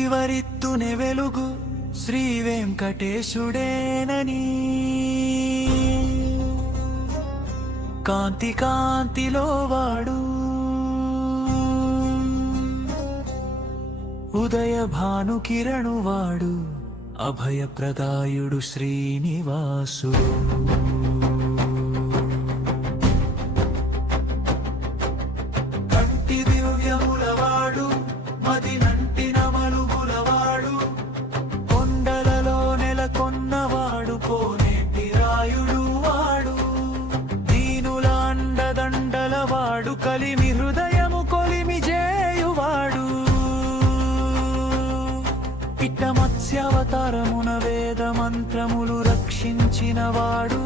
వివరిత్తునే వెలుగు శ్రీ వెంకటేశుడేనని కాంతి కాంతిలో వాడు ఉదయ భాను కిరణు వాడు అభయప్రదాయుడు శ్రీనివాసుడు కంటి దివ్యములవాడు మది నంటిన మలుగులవాడు కొండలలో నెలకొన్నవాడు కోనేటి రాయుడు వాడు దీనుల అండదండలవాడు కలిమి హృదయము కొలిమి జేయువాడు ఇట్ట మత్స్యావతారమున వేద మంత్రములు రక్షించినవాడు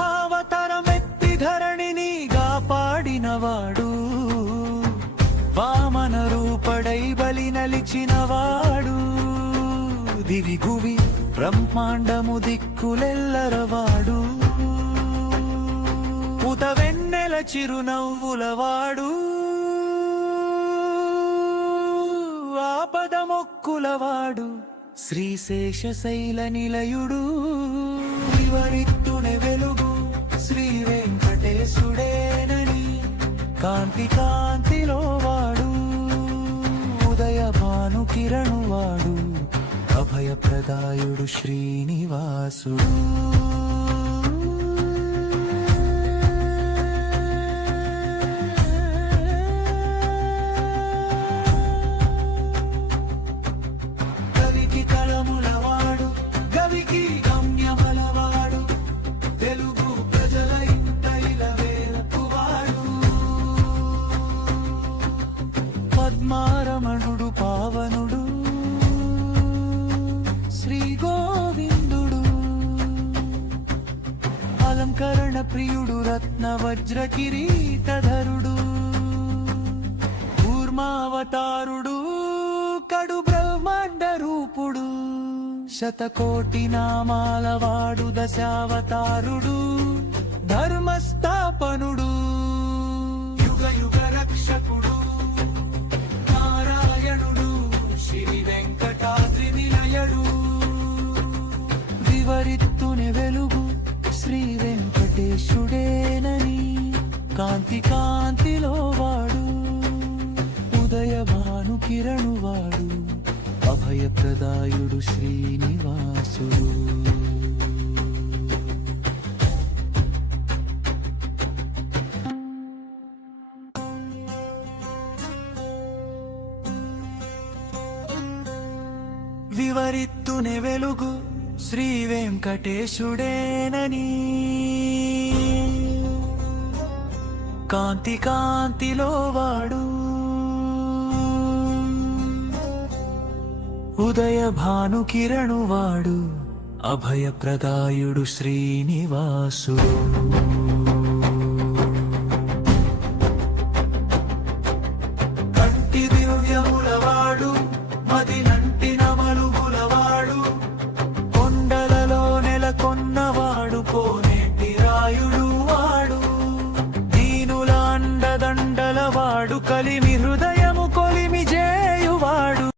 నటవరాహావతారమెత్తి ధరణిని కాపాడినవాడు వామన రూపడై బలి నలిచినవాడు దివి గువి బ్రహ్మాండము దిక్కులెల్లరవాడు ఉత వెన్నెల చిరునవ్వులవాడు ఆపదమొక్కులవాడు శ్రీశేషశైల నిలయుడు వివరిత్తునే వెలుగు శ్రీ వెంకటేశుడేనని కాంతి కాంతిలో వాడు ఉదయ భాను కిరణు వాడు అభయప్రదాయుడు శ్రీనివాసుడు పద్మారమణుడు పావనుడు శ్రీ గోవిందుడు అలంకరణ ప్రియుడు రత్న వజ్ర కిరీటధరుడు కూర్మావతారుడు కడు బ్రహ్మాండ రూపుడు శతకోటి నామాలవాడు దశావతారుడు ధర్మస్థాపనుడు యుగ యుగ రక్షకుడు శ్రీ వెంకటాద్రి నిలయుడు వివరిత్తునే వెలుగు శ్రీ వెంకటేశుడేనని కాంతి కాంతిలో వాడు ఉదయ భాను కిరణు వాడు అభయప్రదాయుడు శ్రీనివాసుడు వివరిత్తునే వెలుగు శ్రీ వెంకటేశుడేనని కాంతి కాంతిలో వాడు ఉదయ భాను కిరణు వాడు అభయప్రదాయుడు శ్రీనివాసుడు